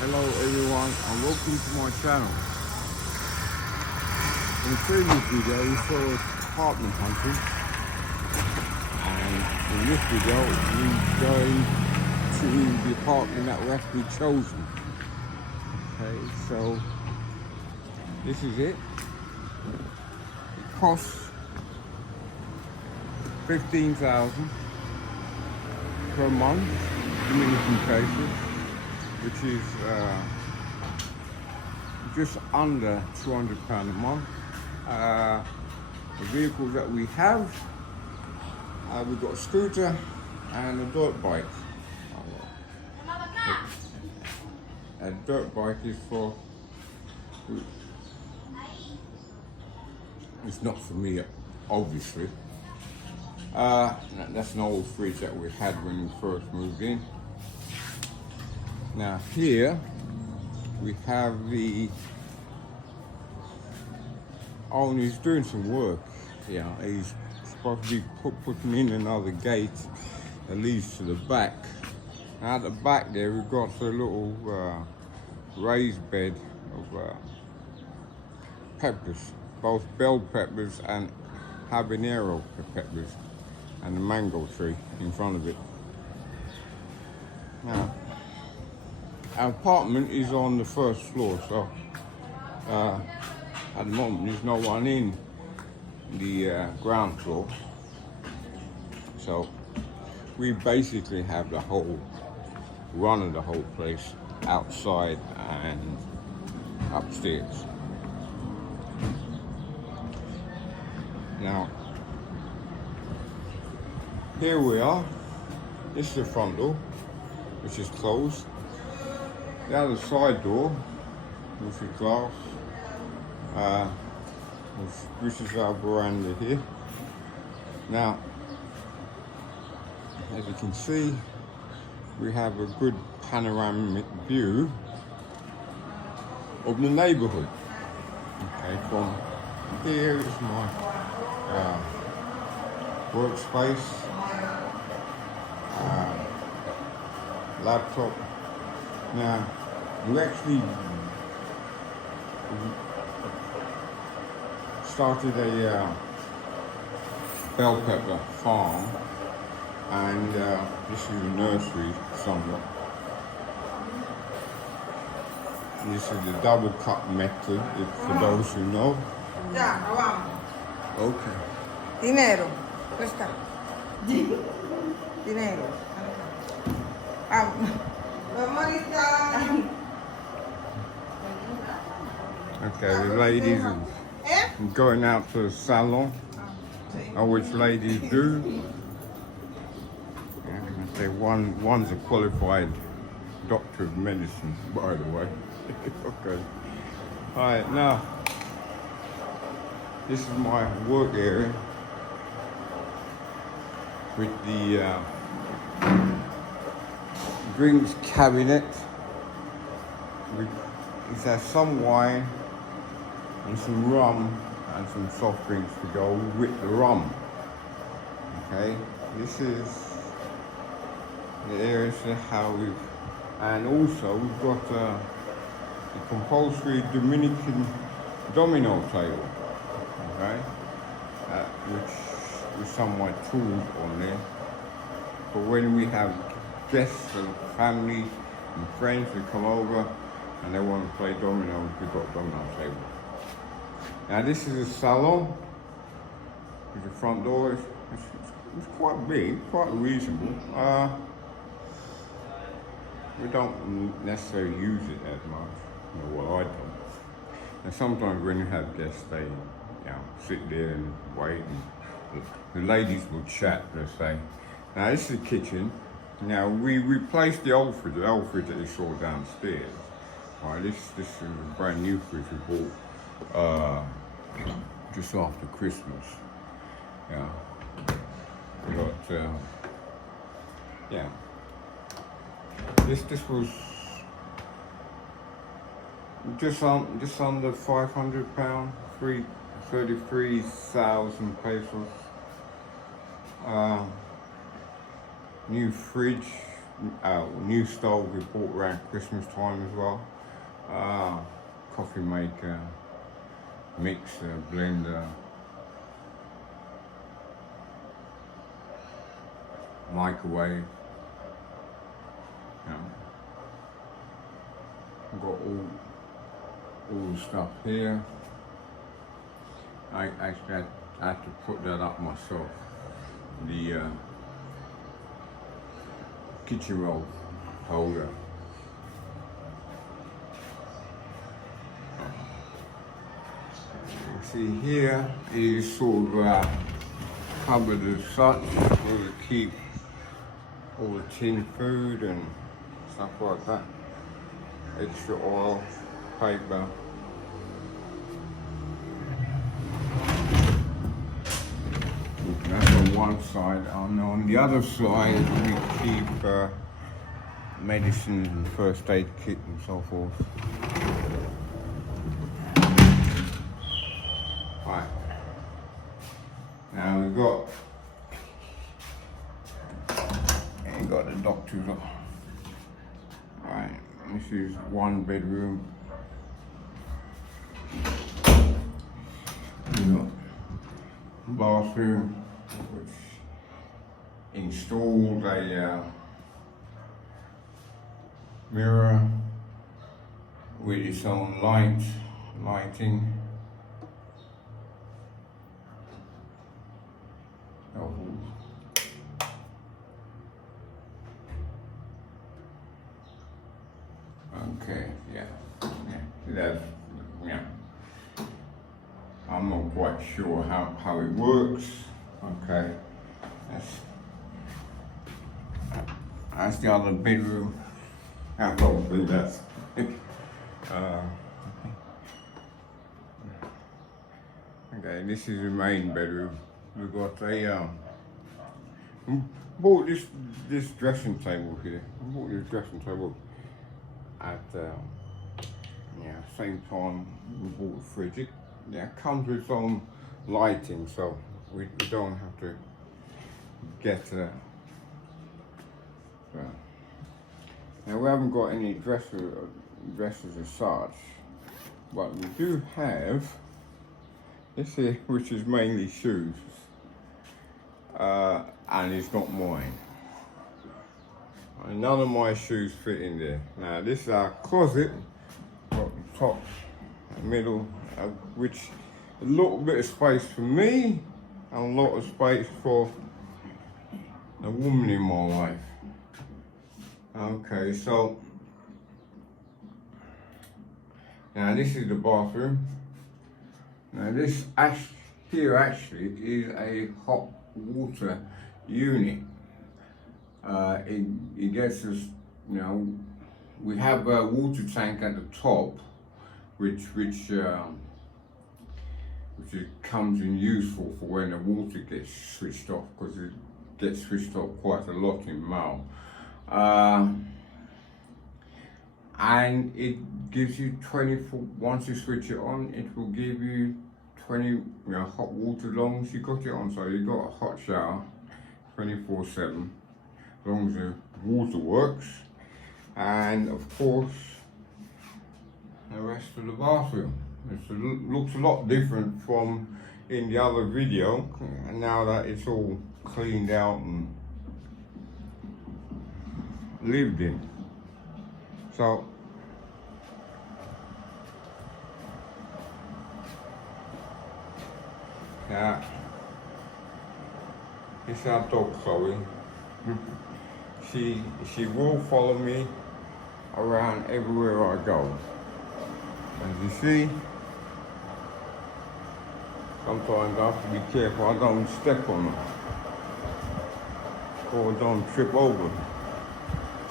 Hello everyone and welcome to my channel. In the previous video we saw apartment hunting, and in this video we're going to the apartment that we actually chosen. Okay, so this is it. It costs 15,000 per month, Dominican pesos, which is just under £200 a month. The vehicles that we have, we've got a scooter and a dirt bike. A dirt bike is for, it's not for me, obviously. That's an old fridge that we had when we first moved in. Now here we have the owner. He's doing some work. Yeah, he's supposed to be putting in another gate that leads to the back. Now at the back there we've got a little raised bed of peppers, both bell peppers and habanero peppers, and a mango tree in front of it. Now, our apartment is on the first floor, so at the moment there's no one in the ground floor. So we basically have the whole run of the whole place outside and upstairs. Now, here we are. This is the front door, which is closed. The other side door, which is glass, which is our veranda here. Now, as you can see, we have a good panoramic view of the neighborhood. Okay, from here is my workspace, laptop. Now, we actually started a bell pepper farm, and this is a nursery somewhat. This is the double cut method, for those who know. Okay. Dinero. Questa. Dinero. Okay, the ladies are going out to the salon, which ladies do. And I say one's a qualified doctor of medicine, by the way. Okay. All right, now this is my work area with the drinks cabinet. It has some wine and some rum and some soft drinks to go with the rum. Okay, this is the area how we've, and also we've got a compulsory Dominican domino table. Okay, which is some of my tools on there. But when we have guests and family and friends that come over and they want to play dominoes, we've got domino table. Now this is a salon with the front door. It's quite big, quite reasonable. We don't necessarily use it as much. Well, I don't. And sometimes when you have guests, they sit there and wait, and the ladies will chat, they say. Now this is the kitchen. Now we replaced the old fridge that you saw downstairs. All right, this is a brand new fridge we bought just after Christmas. Yeah, we got this was just under £500, 33,000 pesos. New fridge, new stove we bought around Christmas time as well. Coffee maker, mixer, blender, microwave. I've got all the stuff here. I actually had to put that up myself. The kitchen roll holder. See here is sort of cupboard as such, where we keep all the tin food and stuff like that. Extra oil, paper. That's on one side, and on the other side we keep medicine and first aid kit and so forth. Right. Now we've got the doctor's up. Right, this is one bedroom. Bathroom, which installed a mirror with its own lighting. Okay, yeah, that's, yeah. I'm not quite sure how it works. Okay, that's the other bedroom. Probably that's. Okay, this is the main bedroom. We've got a bought this dressing table here. I bought this dressing table at same time we bought the fridge. It comes with its own lighting, so we don't have to get so. Now we haven't got any dresses as such, but we do have this here, which is mainly shoes, and it's not mine. None of my shoes fit in there. Now this is our closet, got the top, middle, which a little bit of space for me and a lot of space for the woman in my life. Okay, so now this is the bathroom. Now this here actually is a hot water unit. It gets us, we have a water tank at the top, which comes in useful for when the water gets switched off, because it gets switched off quite a lot in Mao. And it gives you 24, once you switch it on, it will give you 20 hot water longs. You got it on, so you got a hot shower 24/7, as long as the water works. And of course, the rest of the bathroom. It looks a lot different from in the other video, and now that it's all cleaned out and lived in. So yeah, this is our dog Chloe. She will follow me around everywhere I go. As you see, sometimes I have to be careful I don't step on her or don't trip over.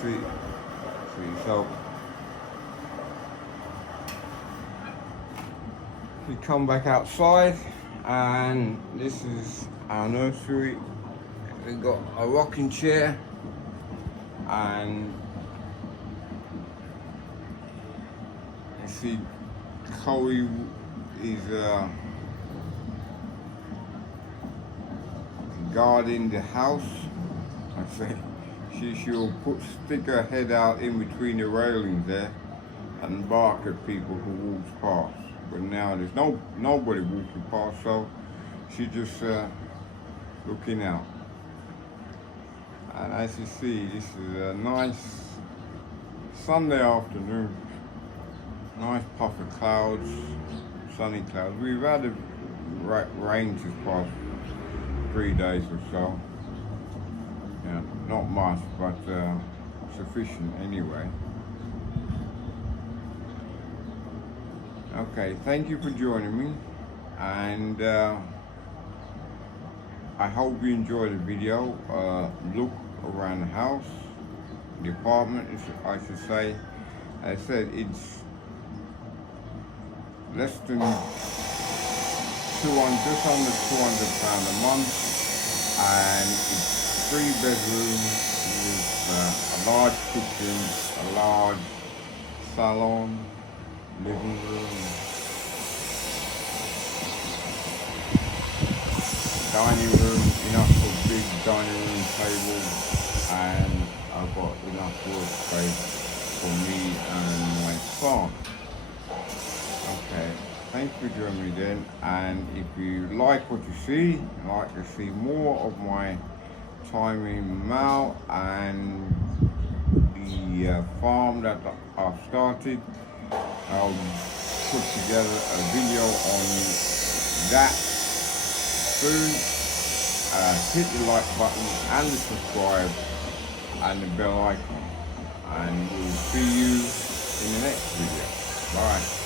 See, so we come back outside, and this is our nursery. We've got a rocking chair, and you see Chloe is guarding the house. I say she'll stick her head out in between the railings there and bark at people who walks past. But now there's nobody walking past, so she's just looking out. And as you see, this is a nice Sunday afternoon. Nice puff of clouds, sunny clouds. We've had a rain this past 3 days or so. Yeah, not much, but sufficient anyway. Okay, thank you for joining me, and I hope you enjoyed the video. Look around the house, the apartment, I should say. As I said, it's less than just under £200 a month, and it's 3 bedrooms with a large kitchen, a large salon, living room, dining room, enough for a big dining room table, and I've got enough workspace for me and my son. Okay, thanks for joining me then, and if you like what you see, like to see more of my time in Mao and the farm that I've started, I'll put together a video on that soon. Hit the like button and the subscribe and the bell icon, and we'll see you in the next video. Bye.